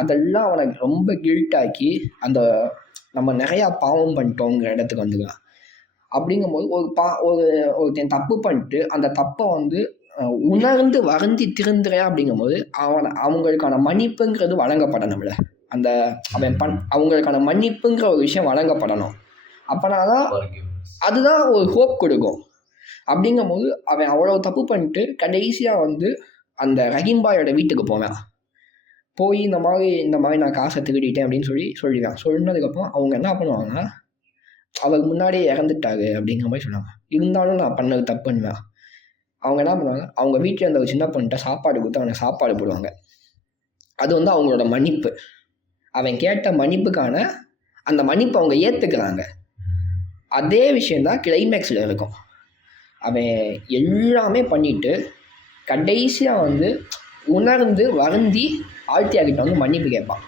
அதெல்லாம் அவனுக்கு ரொம்ப கில்ட்டாக்கி அந்த நம்ம நிறையா பாவம் பண்ணிட்டோங்கிற இடத்துக்கு வந்துக்கலாம். அப்படிங்கும்போது ஒருத்தன் தப்பு பண்ணிட்டு அந்த தப்பை வந்து உணர்ந்து வருந்தி திருந்துறேன் அப்படிங்கும்போது அவங்களுக்கான மன்னிப்புங்கிறது வழங்கப்படணும்ல. அந்த அவங்களுக்கான மன்னிப்புங்கிற ஒரு விஷயம் வழங்கப்படணும். அப்போனாதான் அதுதான் ஒரு ஹோப் கொடுக்கும். அப்படிங்கும்போது அவன் அவ்வளோ தப்பு பண்ணிட்டு கடைசியாக வந்து அந்த ரஹீம்பாயோட வீட்டுக்கு போவேன். போய் இந்த மாதிரி நான் காசை திருடிட்டேன் அப்படின்னு சொல்லிடுவேன். சொன்னதுக்கப்புறம் அவங்க என்ன பண்ணுவாங்கன்னா, அவருக்கு முன்னாடியே இறந்துட்டாரு அப்படிங்கிற மாதிரி சொல்லுவாங்க. இருந்தாலும் நான் பண்ணது தப்புன்னுவேன். அவங்க என்ன பண்ணுவாங்க, அவங்க வீட்டில் இருந்த ஒரு சின்ன பொண்ணுகிட்ட சாப்பாடு கொடுத்து அவனை சாப்பாடு போடுவாங்க. அது வந்து அவங்களோட மன்னிப்பு. அவன் கேட்ட மன்னிப்புக்கான அந்த மன்னிப்பு அவங்க ஏற்றுக்கிறாங்க. அதே விஷயந்தான் கிளைமேக்ஸில் இருக்கும். அவன் எல்லாமே பண்ணிவிட்டு கடைசியாக வந்து உணர்ந்து வருந்தி ஆல்தியா கிட்ட வந்து மன்னிப்பு கேட்பான்.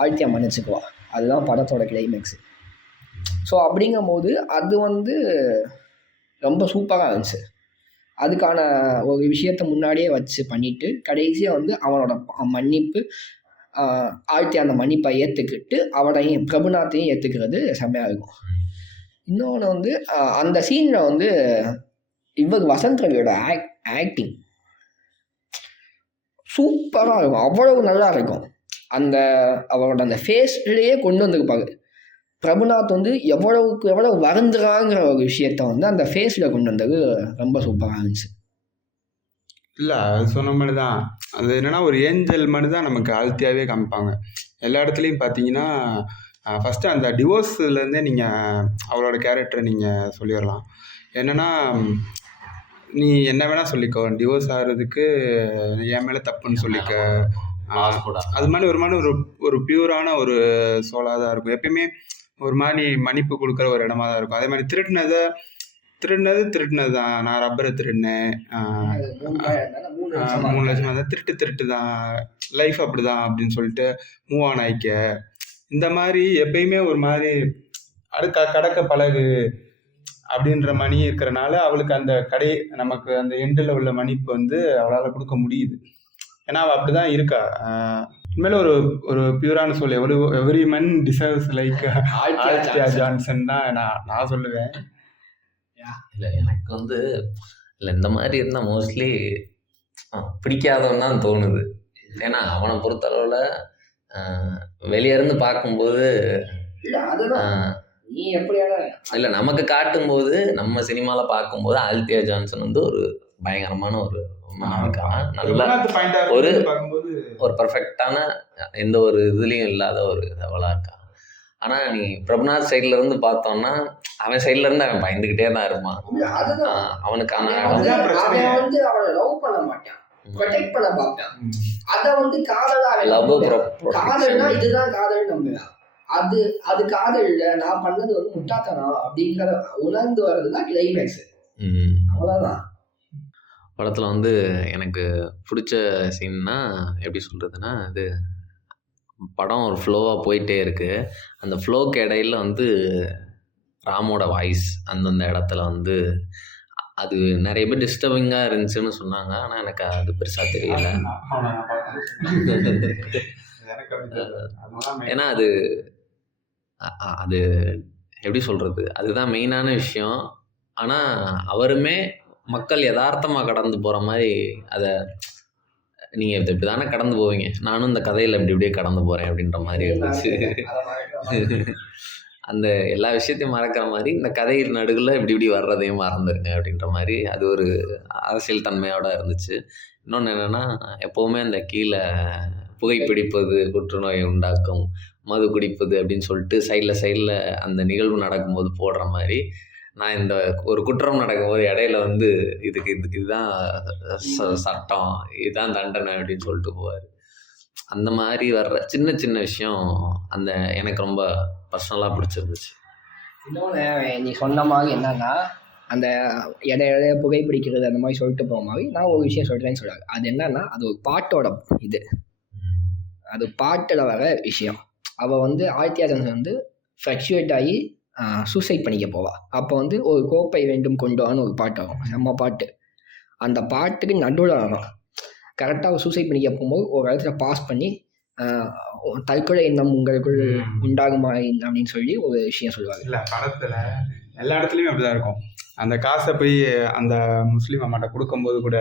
ஆல்தியா மன்னிச்சுக்குவா. அதுதான் படத்தோட கிளைமேக்ஸு. ஸோ அப்படிங்கும்போது அது வந்து ரொம்ப சூப்பராக இருந்துச்சு. அதுக்கான ஒரு விஷயத்தை முன்னாடியே வச்சு பண்ணிவிட்டு கடைசியாக வந்து அவனோட மன்னிப்பு ஆழ்த்தி அந்த மன்னிப்பை ஏற்றுக்கிட்டு அவனையும் பிரபுநாத்தையும் ஏற்றுக்கிறது செம்மையாக இருக்கும். இன்னொன்று வந்து அந்த சீனில் வந்து இவர் வசந்த் ரவியோட ஆக்டிங் சூப்பராக இருக்கும், அவ்வளவு நல்லா இருக்கும். அந்த அவரோட அந்த ஃபேஸ்லேயே கொண்டு வந்திருப்பாங்க. பிரபுநாத் வந்து எவ்வளவுக்கு எவ்வளவு வருந்துறாங்கிற ஒரு விஷயத்த வந்து அந்த ஃபேஸில் கொண்டு வந்தது ரொம்ப சூப்பராக இருந்துச்சு. இல்லை, அது சொன்ன மாதிரி தான். அது என்னென்னா ஒரு ஏஞ்சல் மாதிரி தான் நமக்கு ஆழ்த்தியாகவே காமிப்பாங்க. எல்லா இடத்துலையும் பார்த்தீங்கன்னா ஃபஸ்ட்டு அந்த டிவோர்ஸ்லேருந்தே நீங்கள் அவளோட கேரக்டரை நீங்கள் சொல்லிடலாம். என்னென்னா, நீ என்ன வேணால் சொல்லிக்கோ, டிவோர்ஸ் ஆகிறதுக்கு என் மேலே தப்புன்னு சொல்லிக்க. அது மாதிரி ஒரு பியூரான ஒரு சோலாக தான் இருக்கும். எப்பயுமே ஒரு மாதிரி மன்னிப்பு கொடுக்குற ஒரு இடமா தான் இருக்கும். அதே மாதிரி திருடினது தான். நான் ரப்பரை திருடினேன், 3 லட்சம் தான், திருட்டு தான், லைஃப் அப்படி தான் அப்படின்னு சொல்லிட்டு மூவ் ஆன் ஆயிக்க. இந்த மாதிரி எப்பயுமே ஒரு மாதிரி கடக்க பழகு அப்படின்ற மணி இருக்கிறனால அவளுக்கு அந்த நமக்கு அந்த எண்டில் உள்ள மன்னிப்பு வந்து அவளால் கொடுக்க முடியுது. ஏன்னா அவள் அப்படி தான் இருக்கா. உண்மையில ஒரு பியூரான சொல். எவ்ரி மன் டிசர்வ்ஸ் லைக் ஆல்த்தியா ஜான்சன் தான் நான் சொல்லுவேன். இல்லை, எனக்கு வந்து இல்லை இந்த மாதிரி இருந்தால் மோஸ்ட்லி பிடிக்காதவன் தான் தோணுது. ஏன்னா அவனை பொறுத்தளவில் வெளியே இருந்து பார்க்கும்போது இல்லை, நமக்கு காட்டும்போது நம்ம சினிமாவில் பார்க்கும்போது ஆல்த்தியா ஜான்சன் வந்து ஒரு பயங்கரமான ஒரு நல்ல ஒரு பர்ஃபெக்டான எந்த ஒரு இதுலேயும் இல்லாத ஒரு அவளாக இருக்கா. ஆனால் நீ பிரபுநாத் சைட்ல இருந்து பார்த்தோம்னா அவன் சைட்ல இருந்து அவன் பயந்துக்கிட்டே தான் இருப்பான். அவனுக்கான ப்ரொடெக்ட் பண்ண பார்ப்பான். அத வந்து காதல்னா இதுதான் காதல் நம்புறான். அது காதல் இல்ல, நான் பண்ணது வந்து முட்டாத்தனம் அப்படிங்கிற உணர்ந்து வர்றதுதான் கிளைமேக்ஸ். அவ்வளவுதான். படத்துல வந்து எனக்கு பிடிச்ச சீன்னா எப்படி சொல்றதுன்னா, இது படம் ஒரு ஃப்ளோவாக போயிட்டே இருக்கு. அந்த ஃப்ளோக்கு இடையில வந்து ராமோட வாய்ஸ் அந்தந்த இடத்துல வந்து அது நிறைய பேர் டிஸ்டர்பிங்காக இருந்துச்சுன்னு சொன்னாங்க. ஆனால் எனக்கு அது பெருசாக தெரியல. ஏன்னா அது அது எப்படி சொல்கிறது, அதுதான் மெயினான விஷயம். ஆனால் அவருமே மக்கள் யதார்த்தமாக கடந்து போகிற மாதிரி அதை நீங்கள் இப்படி தானே கடந்து போவீங்க, நானும் இந்த கதையில் இப்படியே கடந்து போகிறேன் அப்படின்ற மாதிரி இருந்துச்சு. அந்த எல்லா விஷயத்தையும் மறக்கிற மாதிரி இந்த கதையின் நடுவில் இப்படி வர்றதையும் மறந்துருங்க அப்படின்ற மாதிரி அது ஒரு அரசியல் தன்மையோடு இருந்துச்சு. இன்னொன்று என்னென்னா, எப்போவுமே அந்த கீழே புகைப்பிடிப்பது புற்றுநோயை உண்டாக்கும், மது குடிப்பது அப்படின்னு சொல்லிட்டு சைடில் அந்த நிகழ்வு நடக்கும்போது போடுற மாதிரி, நான் இந்த ஒரு குற்றம் நடக்கும்போது இடையில வந்து இதுதான் சட்டம், இதுதான் தண்டனை அப்படின்னு சொல்லிட்டு போவார். அந்த மாதிரி வர்ற சின்ன சின்ன விஷயம் அந்த எனக்கு ரொம்ப பர்சனலாக பிடிச்சிருந்துச்சு. இன்னொன்று நீ சொன்ன மாதிரி என்னன்னா, அந்த இடையில புகைப்பிடிக்கிறது அந்த மாதிரி சொல்லிட்டு போகிற மாதிரி நான் ஒரு விஷயம் சொல்கிறேன்னு சொல்கிறாங்க. அது என்னன்னா, அது ஒரு பாட்டோட இது, அது பாட்டில் வர விஷயம். அவள் வந்து ஆழ்த்தியா ஜான்சன் வந்து ஃப்ளக்சுவேட் ஆகி சூசைட் பண்ணிக்க போவா. அப்போ வந்து ஒரு கோப்பை வேண்டும் கொண்டு வான்னு ஒரு பாட்டு வரும், செம்ம பாட்டு. அந்த பாட்டுக்கு நடுவில் வரும். கரெக்டாக அவள் சூசைட் பண்ணிக்க போகும்போது ஒரு இடத்துல பாஸ் பண்ணி தற்கொலை எண்ணம் உங்களுக்குள் உண்டாகுமா அப்படின்னு சொல்லி ஒரு விஷயம் சொல்லுவாங்க. இல்லை, படத்தில் எல்லா இடத்துலையுமே அப்படிதான் இருக்கும். அந்த காசை போய் அந்த முஸ்லீம் அம்மாட்ட கொடுக்கும்போது கூட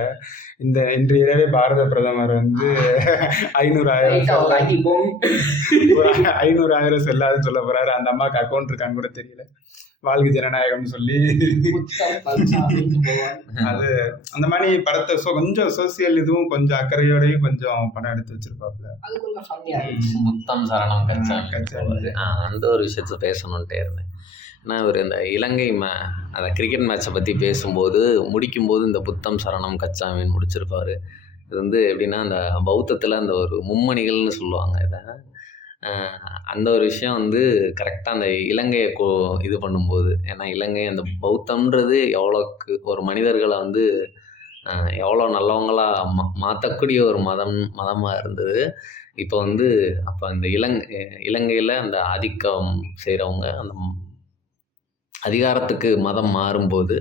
இன்று இரவே பாரத பிரதமர் வந்து 500,000 செல்லாதுன்னு சொல்ல போறாரு. அந்த அம்மாவுக்கு அக்கௌண்ட் இருக்கான்னு கூட தெரியல. வாழ்க ஜனநாயகம்னு சொல்லி அது அந்த மாதிரி படத்தை கொஞ்சம் சோசியல் இதுவும் கொஞ்சம் அக்கறையோடையும் கொஞ்சம் படம் எடுத்து வச்சிருப்பாப்புல. புத்தம் சரணம் கச்சாமி அந்த ஒரு விஷயத்த பேசணுன்ட்டே இருந்தேன். ஏன்னா அவர் இந்த இலங்கை அந்த கிரிக்கெட் மேட்சை பற்றி பேசும்போது முடிக்கும்போது இந்த புத்தம் சரணம் கச்சாமின்னு முடிச்சிருப்பார். இது வந்து எப்படின்னா, அந்த பௌத்தத்தில் அந்த ஒரு மும்மணிகள்னு சொல்லுவாங்க இதை. அந்த ஒரு விஷயம் வந்து கரெக்டாக அந்த இலங்கையை இது பண்ணும்போது, ஏன்னா இலங்கை அந்த பௌத்தம்ன்றது எவ்வளோக்கு ஒரு மனிதர்களை வந்து எவ்வளோ நல்லவங்களாக மாற்றக்கூடிய ஒரு மதமாக இருந்தது. இப்போ வந்து அப்போ அந்த இலங்கையில் அந்த ஆதிக்கம் செய்கிறவங்க அந்த அதிகாரத்துக்கு மதம் மாறும்போது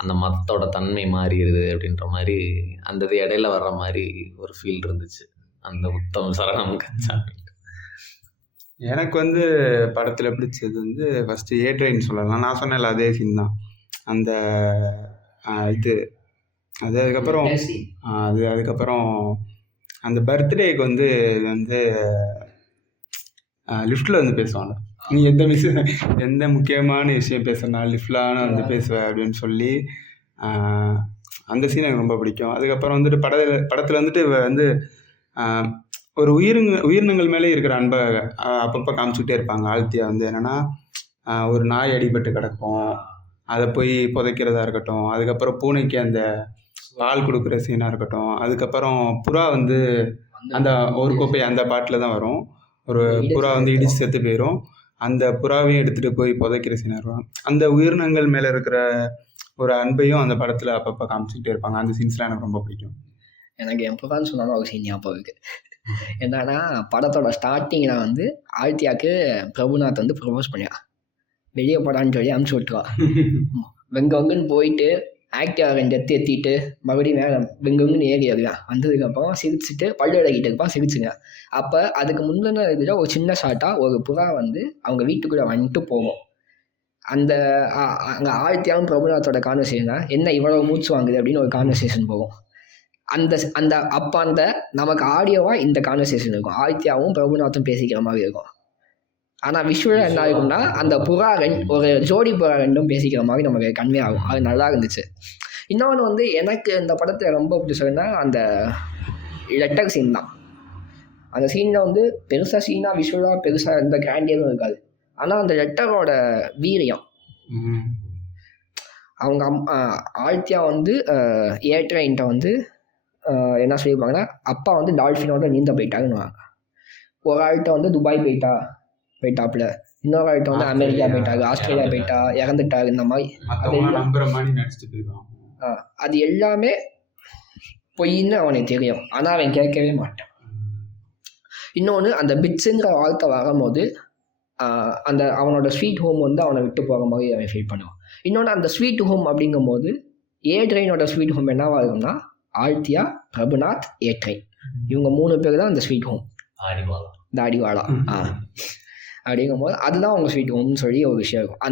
அந்த மதத்தோட தன்மை மாறிடுது அப்படின்ற மாதிரி அந்த இது இடையில வர்ற மாதிரி ஒரு ஃபீல் இருந்துச்சு. அந்த உத்தம் சரணம் கச்சாமி. எனக்கு வந்து படத்தில் பிடிச்சது வந்து ஃபஸ்ட்டு ஏ ட்ரெயின் சொல்லலாம். நான் சொன்னேன்ல அதே சீன் தான். அந்த இது அது அதுக்கப்புறம் அதுக்கப்புறம் அந்த பர்த்டேக்கு வந்து வந்து லிஃப்ட்டில் வந்து பேசுவாங்க. நீ எந்த முக்கியமான விஷயம் பேசுனா லிஃப்ட்லான வந்து பேசுவேன் அப்படின்னு சொல்லி அந்த சீன் எனக்கு ரொம்ப பிடிக்கும். அதுக்கப்புறம் வந்துட்டு படத்தில் வந்துட்டு வந்து ஒரு உயிரினங்கள் மேலே இருக்கிற அன்பை அப்பப்போ காமிச்சுக்கிட்டே இருப்பாங்க. ஆழ்த்தியா வந்து என்னென்னா ஒரு நாய் அடிபட்டு கிடக்கும், அதை போய் புதைக்கிறதா இருக்கட்டும், அதுக்கப்புறம் பூனைக்கு அந்த பால் கொடுக்குற சீனாக இருக்கட்டும், அதுக்கப்புறம் புறா வந்து அந்த ஒரு கோப்பை அந்த பாட்டில் தான் வரும். ஒரு புறா வந்து இடிச்சு செத்து போயிடும், அந்த புறாவையும் எடுத்துகிட்டு போய் புதைக்கிற சீனாக இருக்கும். அந்த உயிரினங்கள் மேலே இருக்கிற ஒரு அன்பையும் அந்த படத்தில் அப்பப்போ காமிச்சிக்கிட்டே இருப்பாங்க. அந்த சீன்ஸ்லாம் எனக்கு ரொம்ப பிடிக்கும். எனக்கு என் புறான்னு சொன்னாலும் ஒரு சீன் ஞாபகம் இருக்குது. என்னன்னா படத்தோட ஸ்டார்டிங்கில் வந்து ஆழ்த்தியாவுக்கு பிரபுநாத் வந்து ப்ரப்போஸ் பண்ணியா வெளியே போடான்னு சொல்லி அனுப்பிச்சி விட்டுருவா. வெங்கன்னு போயிட்டு ஆக்டிவா ரெண்டு ஏற்றிட்டு மறுபடியும் மேலே வெங்குன்னு ஏறி வருவேன். வந்ததுக்கப்புறம் சிரிச்சுட்டு பல்லு விளக்கிட்டு இருப்பான், சிரிச்சுங்க. அப்போ அதுக்கு முந்தின இதில் ஒரு சின்ன ஷார்ட்டாக ஒரு புறா வந்து அவங்க வீட்டுக்குள்ளே வந்துட்டு போகும். அந்த அங்கே ஆழ்த்தியாவும் பிரபுநாத்தோட கான்வர்சேஷன் என்ன இவ்வளோ மூச்சு வாங்குது அப்படின்னு ஒரு கான்வர்சேஷன் போகும். அந்த அப்போ அந்த நமக்கு ஆடியோவாக இந்த கான்வர்சேஷன் இருக்கும், ஆழ்த்தியாவும் பிரபுநாத்தும் பேசிக்கிற மாதிரி இருக்கும். ஆனால் விஷுவலாக என்ன இருக்கும்னா அந்த புறா ஒரு ஜோடி புறா ரெண்டும் பேசிக்கிற மாதிரி நமக்கு கன்வே ஆகும். அது நல்லா இருந்துச்சு. இன்னொன்று வந்து எனக்கு இந்த படத்தை ரொம்ப பிடிச்சதுன்னா அந்த லெட்டர் சீன் தான். அந்த சீனில் வந்து பெருசாக சீனாக விஷுவலாக பெருசாக எந்த கிராண்டியரும் இருக்காது. ஆனால் அந்த லெட்டரோட வீரியம், அவங்க ஆழ்த்தியா வந்து ஏட்ரைன்ட்ட வந்து என்ன சொல்லியிருப்பாங்கன்னா அப்பா வந்து டால்ஃபினோட நீந்த போயிட்டாருன்னுவாங்க. ஒரு ஆள்கிட்ட வந்து துபாய் போயிட்டாப்புல, இன்னொரு ஆள்கிட்ட வந்து அமெரிக்கா போயிட்டாரு, ஆஸ்திரேலியா போயிட்டா, இறந்துட்டாரு, இந்த மாதிரி அது எல்லாமே பொய்ன்னு அவனுக்கு தெரியும். ஆனால் அவன் கேட்கவே மாட்டான். இன்னொன்று அந்த பிட்ஸுங்கிற வார்த்தை வரும்போது அந்த அவனோட ஸ்வீட் ஹோம் வந்து அவனை விட்டு போகிற மாதிரி அவன் ஃபீல் பண்ணுவான். இன்னொன்று அந்த ஸ்வீட் ஹோம் அப்படிங்கும்போது ஏட்ரைனோட ஸ்வீட் ஹோம் என்னவா இருக்கும்னா ஆழ்த்தியா, பிரபுநாத், ஏட்ரைன் இவங்க 3 பேர் தான் அந்த ஸ்வீட் ஹோம். தாடிவாலா அப்படிங்கும்போது அதுதான் அவங்க ஸ்வீட் ஹோம்னு சொல்லி ஒரு விஷயம் இருக்கும்.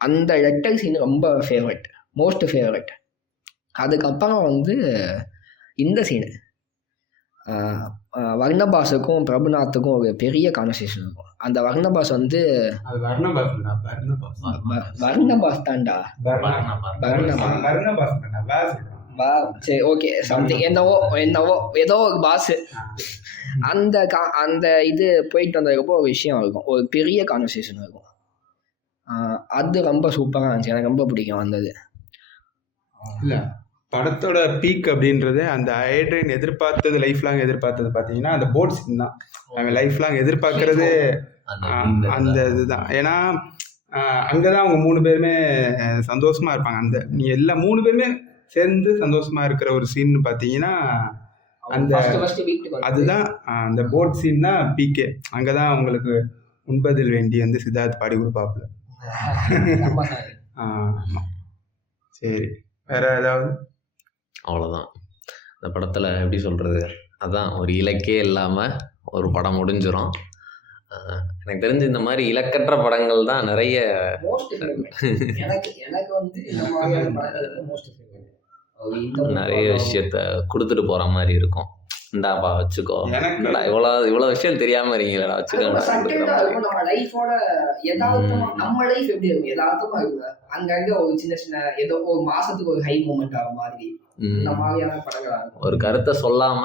அந்த லெட்டர் சீன் ரொம்ப ஃபேவரட், மோஸ்ட் ஃபேவரட். அதுக்கப்புறம் வந்து இந்த சீனு வர்ணபாஸுக்கும் பிரபுநாத்துக்கும் ஒரு பெரிய கான்வர்சேஷன் இருக்கும். அந்த வர்ணபாஸ் வந்து வர்ணபாஸ் தான்டா, சரி ஓகே சம்திங் என்னவோ ஏதோ ஒரு பாஸ். அந்த இது போயிட்டு வந்ததுக்கப்புறம் ஒரு விஷயம் இருக்கும், ஒரு பெரிய கான்வர்சேஷன் இருக்கும். அது ரொம்ப சூப்பராக இருந்துச்சு, எனக்கு ரொம்ப பிடிக்கும் வந்தது. இல்லை படத்தோட பீக் அப்படின்றது அந்த ஏட்ரைன் எதிர்பார்த்தது, லைஃப் லாங் எதிர்பார்த்தது பார்த்தீங்கன்னா அந்த போட் சீன் தான். அவங்க லைஃப் லாங் எதிர்பார்க்கறது அந்த இதுதான். ஏன்னா அங்கே தான் அவங்க 3 பேருமே சந்தோஷமாக இருப்பாங்க. அந்த நீ எல்லா 3 பேருமே சேர்ந்து சந்தோஷமாக இருக்கிற ஒரு சீன் பார்த்தீங்கன்னா அந்த அதுதான் அந்த போட் சீன் தான் பீக்கே. அங்கே தான் அவங்களுக்கு உண்பதில் வேண்டி வந்து சித்தார்த் பாடி கொடுப்பாப்புல. ஆமாம். சரி, வேற ஏதாவது? அவ்வளோதான் இந்த படத்தில் எப்படி சொல்கிறது, அதான் ஒரு இலக்கே இல்லாமல் ஒரு படம் முடிஞ்சிடும். எனக்கு தெரிஞ்சு இந்த மாதிரி இலக்கற்ற படங்கள் தான் நிறைய. நிறைய விஷயத்த கொடுத்துட்டு போகிற மாதிரி இருக்கும். இந்தாப்பா வச்சுக்கோ, என்னடா இவ்வளோ விஷயம் தெரியாமல் இருக்கீங்களா, வச்சுக்கோ. நம்ம லைஃபோட நம்ம லைஃப் எப்படி இருக்கும், யதார்த்தமா இருக்குல்ல, அங்கங்க ஒரு சின்ன ஏதோ ஒரு மாசத்துக்கு ஒரு ஹை மூமெண்ட் ஆகிற மாதிரி இந்த மாதிரியான படங்களா இருக்கும். ஒரு கருத்தை சொல்லாம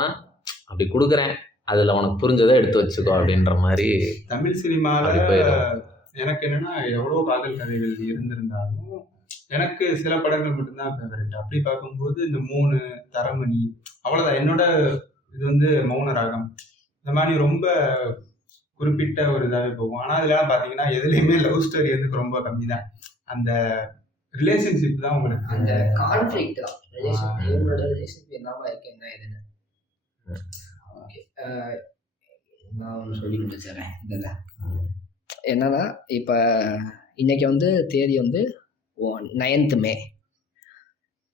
அப்படி கொடுக்குறேன், அதுல உனக்கு புரிஞ்சதை எடுத்து வச்சுக்கோ அப்படின்ற மாதிரி. தமிழ் சினிமாவில் எனக்கு என்னன்னா எவ்வளோ காதல் கதைகள் இருந்திருந்தாலும் எனக்கு சில படங்கள் மட்டும்தான் ஃபேவரட். அப்படி பார்க்கும்போது இந்த 3 தரமணி அவ்வளோதான். என்னோட இது வந்து மௌன ராகம் இந்த மாதிரி ரொம்ப குறிப்பிட்ட ஒரு இதாகவே போகும். ஆனால் அதெல்லாம் பார்த்தீங்கன்னா எதுலேயுமே லவ் ஸ்டோரி வந்து ரொம்ப கம்மி தான். அந்த ரிலேஷன்ஷிப் தான் உங்களுக்கு, அந்த கான்ஃப்ளிக்ட் தான் ரிலேஷன்ஷிப் என்னவா இருக்கு என்ன இதுன்னு. ஓகே, நான் ஒன்று சொல்லி முடிச்சிடறேன். இதில் என்னன்னா இப்போ இன்னைக்கு வந்து தேதி வந்து 9th மே.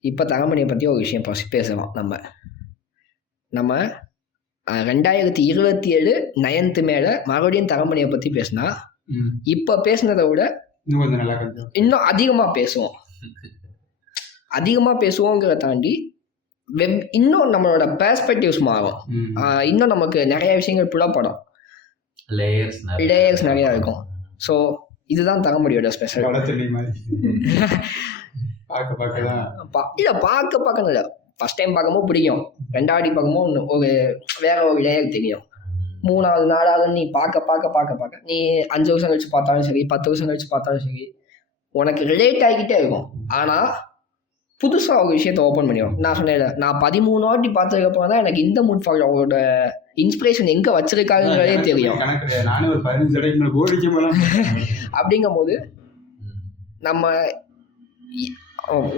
இப்போ தரமணியை பற்றி ஒரு விஷயம் பேசுகிறோம். நம்ம 2027 9th மேலே மறுபடியும் தரமணியை பற்றி பேசினா இப்போ பேசுனதை விட இன்னும் கொஞ்சம் நல்லா கொஞ்சம் இன்னும் அதிகமாக பேசுவோங்கிறத தாண்டி இன்னும் நம்மளோட பெர்ஸ்பெக்டிவ்ஸ் மாறும். இன்னும் நமக்கு நிறைய விஷயங்கள் புலப்படும், லேயர்ஸ் நிறையா இருக்கும். ஸோ இதுதான் தரமணியோட ஸ்பெஷல். இல்லை பார்க்க இல்லை, ஃபஸ்ட் டைம் பார்க்கும்போது பிடிக்கும், ரெண்டாவது பார்க்கும்போது ஒரு வேற ஒரு லேயர் தெரியும், 3வது 4வது நீ பார்க்க நீ 5 வருஷம் கழிச்சு பார்த்தாலும் சரி, 10 வருஷம் கழிச்சு பார்த்தாலும் சரி, உனக்கு ரிலேட் ஆகிக்கிட்டே இருக்கும். ஆனால் புதுசாக ஒரு விஷயத்தை ஓப்பன் பண்ணிடும். நான் சொன்னேன், நான் 13 வாட்டி பார்த்ததுக்கப்புறம் தான் எனக்கு இந்த மூட் ஃபாலோட இன்ஸ்பிரேஷன் எங்கே வச்சிருக்காங்கிறதே தெரியும். அப்படிங்கும்போது நம்ம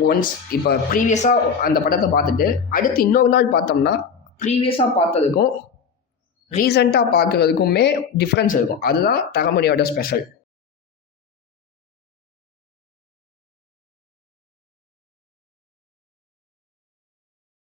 ஒன்ஸ் இப்போ ப்ரீவியஸாக அந்த படத்தை பார்த்துட்டு அடுத்து இன்னொரு நாள் பார்த்தோம்னா ப்ரீவியஸாக பார்த்ததுக்கும் ரீசெண்டாக பார்க்குறதுக்குமே டிஃப்ரென்ஸ் இருக்கும். அதுதான் தரமணியோட ஸ்பெஷல்.